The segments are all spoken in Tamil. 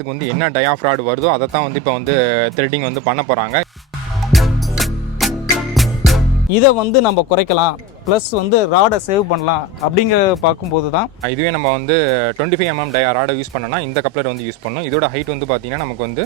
காலத்துக்கு வந்து என்ன டயாஃப் ராடு வருதோ அதை தான் வந்து இப்போ வந்து த்ரெட்டிங் வந்து பண்ண போகிறாங்க. இதை வந்து நம்ம குறைக்கலாம், ப்ளஸ் வந்து ராடை சேவ் பண்ணலாம் அப்படிங்கிற பார்க்கும்போது தான் இதுவே நம்ம வந்து 25 mm டயா ராடை யூஸ் பண்ணோன்னா இந்த கப்ளர் வந்து யூஸ் பண்ணணும். இதோட ஹைட் வந்து பார்த்திங்கன்னா நமக்கு வந்து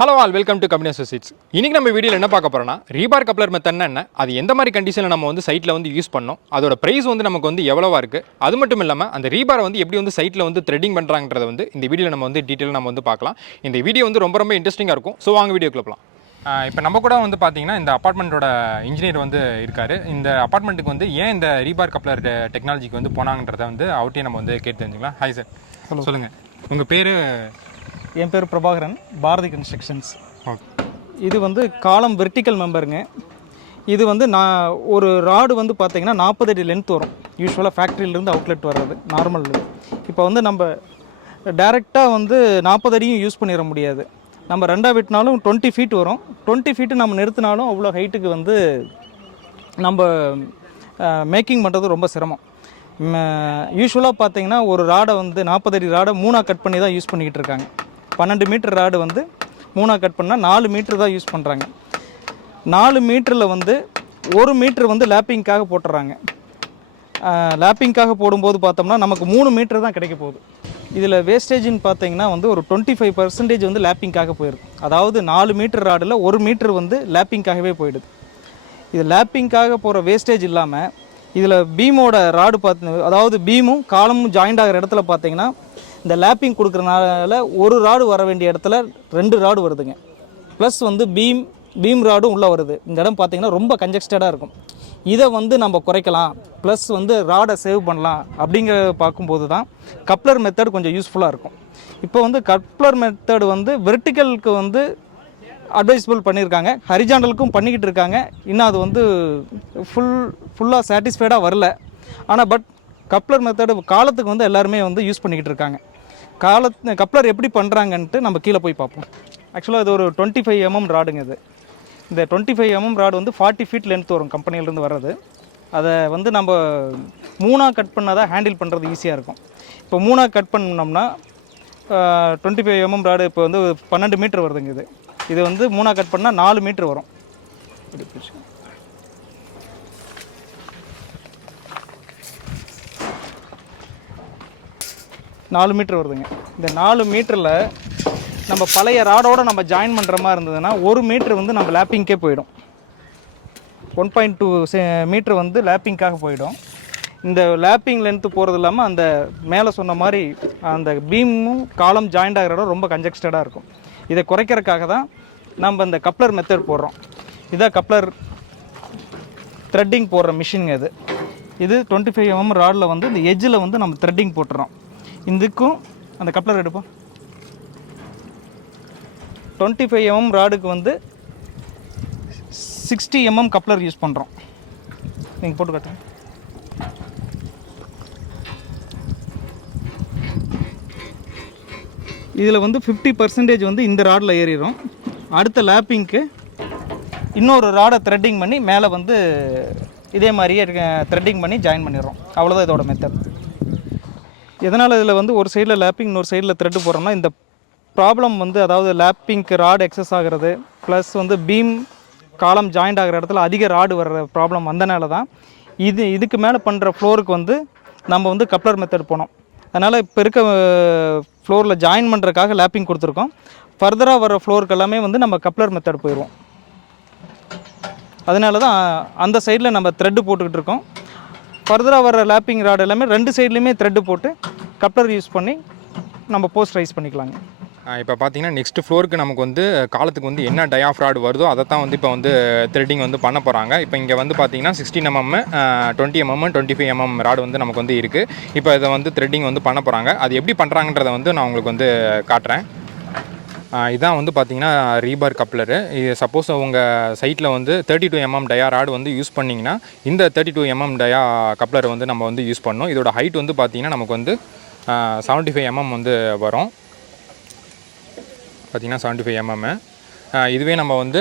hello all, welcome to company Associates. இன்றைக்கி நம்ம வீடியோவில் என்ன பார்க்க போகிறோம்னா, ரீபார் கப்ளர் மெத்தட்னா என்ன, அது எந்த மாதிரி கண்டிஷனில் நம்ம வந்து சைட்டில் வந்து யூஸ் பண்ணோம், அதோட ப்ரைஸ் வந்து நமக்கு வந்து எவ்வளோவா இருக்குது, அது மட்டும் இல்லாமல் அந்த ரீபாரை வந்து எப்படி வந்து சைட்டில் வந்து த்ரெட்டிங் பண்ணுறாங்கன்றத வந்து இந்த வீடியோவில் நம்ம வந்து டீட்டெயிலாக நம்ம வந்து பார்க்கலாம். இந்த வீடியோ வந்து ரொம்ப ரொம்ப இன்ட்ரெஸ்டிங்காக இருக்கும். ஸோ வாங்க வீடியோக்குள்ள போகலாம். இப்போ நம்ம கூட வந்து பார்த்தீங்கன்னா இந்த அப்பார்ட்மெண்ட்டோட இன்ஜினியர் வந்து இருக்கார். இந்த அப்பார்ட்மெண்ட்டுக்கு வந்து ஏன் இந்த ரீபார் கப்ளர் டெக்னாலஜிக்கு வந்து போனாங்கன்றதை வந்து அவர்கிட்டயே நம்ம வந்து கேட்டு தெரிஞ்சுக்கலாம். ஹாய் சார், சொல்லுங்கள் உங்கள் பேர்? என் பேர் பிரபாகரன், பாரதி கன்ஸ்ட்ரக்ஷன்ஸ். இது வந்து காலம் வெர்டிக்கல் மெம்பருங்க. இது வந்து நான் ஒரு ராடு வந்து பார்த்தீங்கன்னா 40 அடி லென்த் வரும். யூஸ்வலாக ஃபேக்ட்ரியிலேருந்து அவுட்லெட் வர்றது நார்மல். இப்போ வந்து நம்ம டைரெக்டாக வந்து 40 அடியும் யூஸ் பண்ணிட முடியாது. நம்ம ரெண்டாக விட்டினாலும் 20 ஃபீட் வரும். 20 ஃபீட்டு நம்ம நிறுத்தினாலும் அவ்வளோ ஹைட்டுக்கு வந்து நம்ம மேக்கிங் பண்ணுறது ரொம்ப சிரமம். யூஸ்வலாக பார்த்தீங்கன்னா ஒரு ராடை வந்து 40 அடி ராடை 3ஆக கட் பண்ணி தான் யூஸ் பண்ணிக்கிட்டு இருக்காங்க. 12 மீட்டர் ராடு வந்து 3ஆக கட் பண்ணால் 4 மீட்டர் தான் யூஸ் பண்ணுறாங்க. 4 மீட்டரில் வந்து 1 மீட்டர் வந்து லேப்பிங்காக போட்டுறாங்க. லேப்பிங்காக போடும்போது பார்த்தோம்னா நமக்கு 3 மீட்டர் தான் கிடைக்க போகுது. இதில் வேஸ்டேஜின்னு பார்த்தீங்கன்னா வந்து ஒரு 25% வந்து லேப்பிங்காக போயிடுது. அதாவது 4 மீட்டர் ராடில் 1 மீட்டர் வந்து லேப்பிங்காகவே போயிடுது. இது லேப்பிங்காக போகிற வேஸ்டேஜ் இல்லாமல் இதில் பீமோட ராடு அதாவது பீமும் காலமும் ஜாயிண்ட் ஆகிற இடத்துல பார்த்தீங்கன்னா இந்த லேப்பிங் கொடுக்குறனால ஒரு ராடு வர வேண்டிய இடத்துல 2 ராடு வருதுங்க. ப்ளஸ் வந்து பீம் ராடும் உள்ளே வருது. இந்த இடம் பார்த்திங்கன்னா ரொம்ப கன்ஜெஸ்டடாக இருக்கும். இதை வந்து நம்ம குறைக்கலாம், ப்ளஸ் வந்து ராடை சேவ் பண்ணலாம் அப்படிங்கிற பார்க்கும்போது தான் கப்ளர் மெத்தட் கொஞ்சம் யூஸ்ஃபுல்லாக இருக்கும். இப்போ வந்து கப்ளர் மெத்தட் வந்து வெர்டிக்கலுக்கு வந்து அட்வைசபிள் பண்ணியிருக்காங்க, ஹரிஜாண்டலுக்கும் பண்ணிக்கிட்டு இருக்காங்க. இன்னும் அது வந்து ஃபுல்லாக சாட்டிஸ்ஃபைடாக வரல. ஆனால் பட் கப்ளர் மெத்தடு காலத்துக்கு வந்து எல்லாருமே வந்து யூஸ் பண்ணிக்கிட்டு இருக்காங்க. கப்ளர் எப்படி பண்ணுறாங்கன்ட்டு நம்ம கீழே போய் பார்ப்போம். ஆக்சுவலாக இது ஒரு 25 mm ராடுங்க. இந்த 25 mm ராடு வந்து 40 ஃபீட் லென்த் வரும் கம்பெனியிலேருந்து வர்றது. அதை வந்து நம்ம 3ஆக கட் பண்ணால் தான் ஹேண்டில் பண்ணுறது ஈஸியாக இருக்கும். இப்போ 3ஆக கட் பண்ணோம்னா 25 mm ராடு இப்போ வந்து 12 மீட்டர் வருதுங்க. இது வந்து 3ஆக கட் பண்ணால் 4 மீட்டர் வரும். 4 மீட்டர் வருதுங்க. இந்த 4 மீட்டரில் நம்ம பழைய ராடோடு நம்ம ஜாயின் பண்ணுற மாதிரி இருந்ததுன்னா 1 மீட்டர் வந்து நம்ம லேப்பிங்க்கே போயிடும். 1.2 மீட்டர் வந்து லேப்பிங்காக போயிடும். இந்த லேப்பிங் லென்த்து போகிறது இல்லாமல் அந்த மேலே சொன்ன மாதிரி அந்த பீமும் காலம் ஜாயிண்ட் ஆகிற இடம் ரொம்ப கன்ஜெஸ்டடாக இருக்கும். இதை குறைக்கிறதுக்காக தான் நம்ம இந்த கப்ளர் மெத்தட் போடுறோம். இதான் கப்ளர் த்ரெட்டிங் போடுற மிஷினுங்க. இது 25 mm ராடில் வந்து இந்த எஜ்ஜில் வந்து நம்ம த்ரெட்டிங் போட்டுறோம். இதுக்கும் அந்த கப்ளர் எடுப்போம். 25 mm ராடுக்கு வந்து 60 mm கப்ளர் யூஸ் பண்ணுறோம். நீங்கள் போட்டு காட்டுங்க. இதில் வந்து 50% வந்து இந்த ராடில் ஏறிடும். அடுத்த லேப்பிங்க்கு இன்னொரு ராடை த்ரெட்டிங் பண்ணி மேலே வந்து இதே மாதிரியே த்ரெட்டிங் பண்ணி ஜாயின் பண்ணிடுறோம். அவ்வளோதான் இதோட மெத்தட். எதனால் இதில் வந்து ஒரு சைடில் லேப்பிங் இன்னொரு சைடில் த்ரெட்டு போடுறோம்னா இந்த ப்ராப்ளம் வந்து அதாவது லேப்பிங்க்கு ராடு எக்ஸஸ் ஆகிறது ப்ளஸ் வந்து பீம் காலம் ஜாயிண்ட் ஆகிற இடத்துல அதிக ராடு வர்ற ப்ராப்ளம் வந்தனால தான் இதுக்கு மேலே பண்ணுற ஃப்ளோருக்கு வந்து நம்ம வந்து கப்ளர் மெத்தட் போனோம். அதனால் இப்போ இருக்க ஃப்ளோரில் ஜாயின் பண்ணுறதுக்காக லேப்பிங் கொடுத்துருக்கோம். ஃபர்தராக வர ஃப்ளோருக்கு எல்லாமே வந்து நம்ம கப்ளர் மெத்தட் போயிடுவோம். அதனால தான் அந்த சைடில் நம்ம த்ரெட்டு போட்டுக்கிட்டு இருக்கோம். ஃபர்தராக வர லேப்பிங் ராடு எல்லாமே 2 சைட்லேயுமே த்ரெட்டு போட்டு கப்ளர் யூஸ் பண்ணி நம்ம போஸ்ட் ரைஸ் பண்ணிக்கலாங்க. இப்போ பார்த்தீங்கன்னா நெக்ஸ்ட் ஃப்ளோருக்கு நமக்கு வந்து காலத்துக்கு வந்து என்ன டயாஃப் ராடு வருதோ அதை தான் வந்து இப்போ வந்து த்ரெட்டிங் வந்து பண்ண போகிறாங்க. இப்போ இங்கே வந்து பார்த்தீங்கன்னா 16 mm 20 mm 25 mm ராடு வந்து நமக்கு வந்து இருக்குது. இப்போ இதை வந்து த்ரெட்டிங் வந்து பண்ண போகிறாங்க. அது எப்படி பண்ணுறாங்கன்றதை வந்து நான் உங்களுக்கு வந்து காட்டுறேன். இதான் வந்து பார்த்தீங்கன்னா ரீபார் கப்ளரு. இது சப்போஸ் உங்கள் சைட்டில் வந்து 32 mm டயா ராடு வந்து யூஸ் பண்ணிங்கன்னா இந்த 32 mm டயா கப்ளரை வந்து நம்ம வந்து யூஸ் பண்ணோம். இதோட ஹைட் வந்து பார்த்திங்கன்னா நமக்கு வந்து 75 mm வந்து வரும். பார்த்திங்கன்னா 75 mm. இதுவே நம்ம வந்து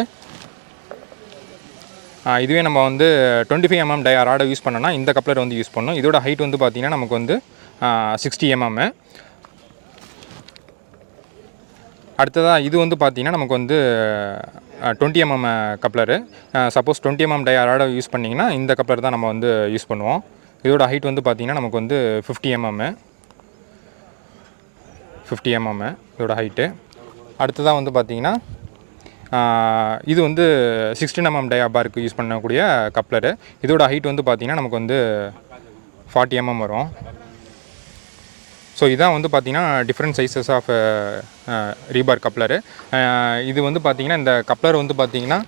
இதுவே நம்ம வந்து 25 mm டயா ராடை யூஸ் பண்ணோன்னா இந்த கப்ளர் வந்து யூஸ் பண்ணணும். இதோட ஹைட் வந்து பார்த்திங்கன்னா நமக்கு வந்து 60 mm. அடுத்ததாக இது வந்து பார்த்திங்கன்னா நமக்கு வந்து 20 mm coupler. Suppose 20 mm dia ராடை யூஸ் பண்ணிங்கன்னா இந்த கப்ளர் தான் நம்ம வந்து யூஸ் பண்ணுவோம். இதோட ஹைட் வந்து பார்த்திங்கன்னா நமக்கு வந்து 50 mm இதோட ஹைட்டு. அடுத்ததாக வந்து பார்த்திங்கன்னா இது வந்து 16 mm டயா பாருக்கு யூஸ் பண்ணக்கூடிய கப்ளரு. இதோட ஹைட் வந்து பார்த்திங்கன்னா நமக்கு வந்து 40 mm வரும். ஸோ இதான் வந்து பார்த்திங்கன்னா different sizes of rebar coupler. இது வந்து பார்த்திங்கன்னா இந்த கப்ளர் வந்து பார்த்திங்கன்னா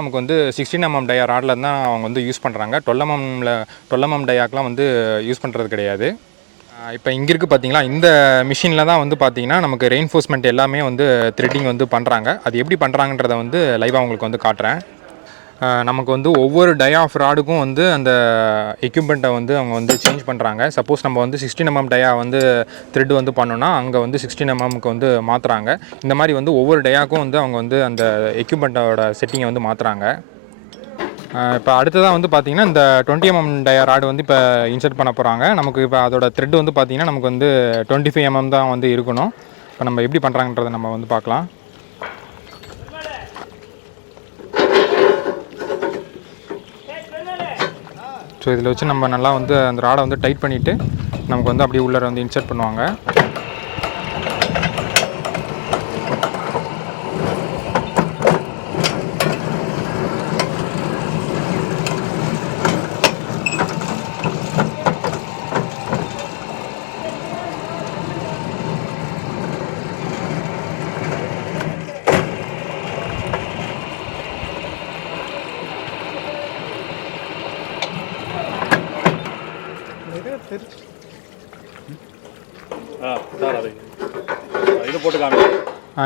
நமக்கு வந்து 16 mm டயா ராடில் தான் அவங்க வந்து யூஸ் பண்ணுறாங்க. 12 mm டயாக்கெலாம் வந்து யூஸ் பண்ணுறது கிடையாது. இப்போ இங்கே இருக்குது பார்த்தீங்களா, இந்த மிஷினில் தான் வந்து பார்த்திங்கன்னா நமக்கு ரெயின்ஃபோர்ஸ்மெண்ட் எல்லாமே வந்து த்ரெட்டிங் வந்து பண்ணுறாங்க. அது எப்படி பண்ணுறாங்கன்றதை வந்து லைவாக உங்களுக்கு வந்து காட்டுறேன். நமக்கு வந்து ஒவ்வொரு டை ஆஃப் ராடுக்கும் வந்து அந்த எக்யூப்மெண்ட்டை வந்து அவங்க வந்து சேஞ்ச் பண்ணுறாங்க. சப்போஸ் நம்ம வந்து 16 mm டயா வந்து த்ரெட் வந்து பண்ணோன்னா அங்கே வந்து 16 mmக்கு வந்து மாற்றுறாங்க. இந்த மாதிரி வந்து ஒவ்வொரு டயாக்கும் வந்து அவங்க வந்து அந்த எக்யூப்மெண்ட்டோட செட்டிங்கை வந்து மாற்றுறாங்க. இப்போ அடுத்ததாக வந்து பார்த்திங்கன்னா இந்த 20 mm டயா ராடு வந்து இப்போ இன்சர்ட் பண்ண போகிறாங்க. நமக்கு இப்போ அதோட த்ரெட் வந்து பார்த்திங்கன்னா நமக்கு வந்து 25 mm தான் வந்து இருக்கணும். இப்போ நம்ம எப்படி பண்ணுறாங்கன்றதை நம்ம வந்து பார்க்கலாம். ஸோ இதில் வச்சு நம்ம நல்லா வந்து அந்த ராடை வந்து டைட் பண்ணிவிட்டு நமக்கு வந்து அப்படியே உள்ளே வந்து இன்சர்ட் பண்ணுவாங்க.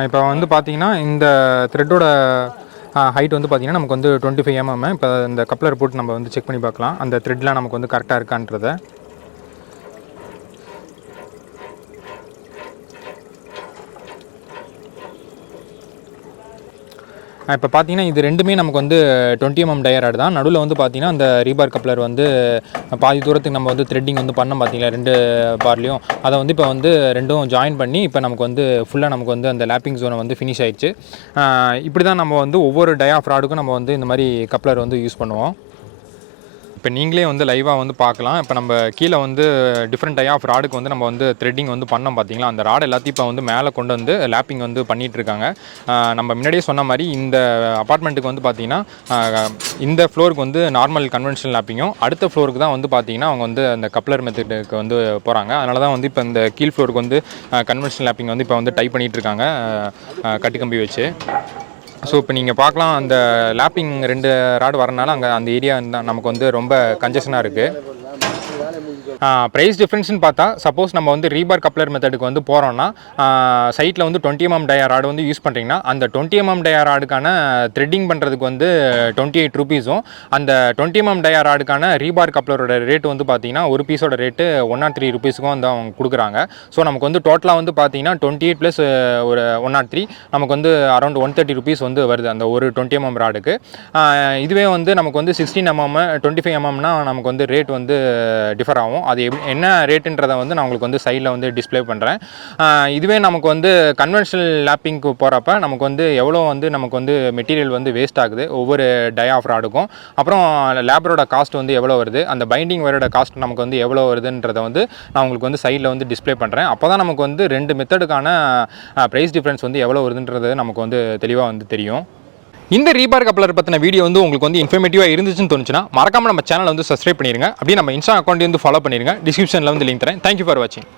இப்போ வந்து பார்த்திங்கன்னா இந்த த்ரெட்டோட ஹைட் வந்து பார்த்திங்கன்னா நமக்கு வந்து 25 mm. இப்போ இந்த கப்ளர் போட்டு நம்ம வந்து செக் பண்ணி பார்க்கலாம் அந்த த்ரெட்லாம் நமக்கு வந்து கரெக்டாக இருக்கான்றதை. இப்போ பார்த்தீங்கன்னா இது ரெண்டுமே நமக்கு வந்து 20 mm டயா ராடு தான். நடுவில் வந்து பார்த்திங்கன்னா அந்த ரீபார் கப்ளர் வந்து பாதி தூரத்துக்கு நம்ம வந்து த்ரெட்டிங் வந்து பண்ணோம் பார்த்தீங்களா 2 பார்லையும். அதை வந்து இப்போ வந்து ரெண்டும் ஜாயின் பண்ணி இப்போ நமக்கு வந்து ஃபுல்லாக நமக்கு வந்து அந்த லேப்பிங் ஜோனை வந்து ஃபினிஷ் ஆயிடுச்சு. இப்படி தான் நம்ம வந்து ஒவ்வொரு டை ஆஃப் ராடுக்கும் நம்ம வந்து இந்த மாதிரி கப்ளர் வந்து யூஸ் பண்ணுவோம். இப்போ நீங்களே வந்து லைவாக வந்து பார்க்கலாம். இப்போ நம்ம கீழே வந்து டிஃப்ரெண்ட் டை ஆஃப் ராடுக்கு வந்து நம்ம வந்து த்ரெட்டிங் வந்து பண்ணோம் பார்த்தீங்களா, அந்த ராடு எல்லாத்தையும் இப்போ வந்து மேலே கொண்டு வந்து லேப்பிங் வந்து பண்ணிகிட்டு இருக்காங்க. நம்ம முன்னாடியே சொன்ன மாதிரி இந்த அப்பார்ட்மெண்ட்டுக்கு வந்து பார்த்திங்கன்னா இந்த ஃப்ளோருக்கு வந்து நார்மல் கன்வென்ஷனல் லேப்பிங்கும், அடுத்த ஃப்ளோருக்கு தான் வந்து பார்த்திங்கன்னா அவங்க வந்து அந்த கப்ளர் மெத்தடுக்கு வந்து போகிறாங்க. அதனால தான் வந்து இப்போ இந்த கீழ் ஃப்ளோருக்கு வந்து கன்வென்ஷனல் லேப்பிங் வந்து இப்போ வந்து டைப் பண்ணிகிட்டு இருக்காங்க கட்டுக்கம்பி வச்சு. ஸோ இப்போ நீங்கள் பார்க்கலாம் அந்த லேப்பிங் 2 ராடு வரனால அங்கே அந்த ஏரியா நமக்கு வந்து ரொம்ப கன்ஜெஷனாக இருக்குது. ப்ரைஸ் டிஃப்ரென்ஸ்னு பார்த்தா சப்போஸ் நம்ம வந்து ரீபார் கப்ளர் மெத்தடுக்கு வந்து போகிறோன்னா சைட்டில் வந்து 20 mm டயா ராடு வந்து யூஸ் பண்ணுறீங்கன்னா அந்த 20 mm டயா ராடுக்கான த்ரெட்டிங் பண்ணுறதுக்கு வந்து 28 rupees-ம், அந்த 20 mm டயா ராடுக்கான ரீபார் கப்ளரோட ரேட்டு வந்து பார்த்தீங்கன்னா ஒரு பீஸோட ரேட்டு 103 rupees-க்கும் வந்து அவங்க கொடுக்குறாங்க. ஸோ நமக்கு வந்து டோட்டலாக வந்து பார்த்தீங்கன்னா 28 + ஒரு 103 நமக்கு வந்து அரௌண்ட் 130 rupees வந்து வருது அந்த ஒரு 20 mm ராடுக்கு. இதுவே வந்து நமக்கு வந்து 16 mm 25 mmனா நமக்கு வந்து ரேட் வந்து டிஃபர் ஆகும். அது என்ன ரேட்டுன்றதை வந்து நான் உங்களுக்கு வந்து சைடில் வந்து டிஸ்பிளே பண்ணுறேன். இதுவே நமக்கு வந்து கன்வென்ஷனல் லேப்பிங்க்கு போகிறப்ப நமக்கு வந்து எவ்வளோ வந்து நமக்கு வந்து மெட்டீரியல் வந்து வேஸ்ட் ஆகுது ஒவ்வொரு டை ஆஃப் ராடுக்கும், அப்புறம் லேபரோட காஸ்ட் வந்து எவ்வளோ வருது, அந்த பைண்டிங் வரோட காஸ்ட் நமக்கு வந்து எவ்வளோ வருதுன்றதை வந்து நான் உங்களுக்கு வந்து சைடில் வந்து டிஸ்பிளே பண்ணுறேன். அப்போ தான் நமக்கு வந்து 2 மெத்தடுக்கான ப்ரைஸ் டிஃப்ரென்ஸ் வந்து எவ்வளோ வருதுன்றது நமக்கு வந்து தெளிவாக வந்து தெரியும். இந்த ரீபார் கப்ளர் பற்றின வீடியோ வந்து உங்களுக்கு வந்து இன்ஃபர்மேட்டிவாக இருந்துச்சுன்னு தோணுச்சுன்னா மறக்காமல் நம்ம சேனலை வந்து சப்ஸ்கிரைப் பண்ணிடுங்க. அப்படியே நம்ம இன்ஸ்டா அக்கௌண்ட் வந்து ஃபாலோ பண்ணிடுங்க. டிஸ்கிரிப்ஷனில் வந்து லிங்க் தரேன். தேங்க்யூ ஃபார் வாட்சிங்.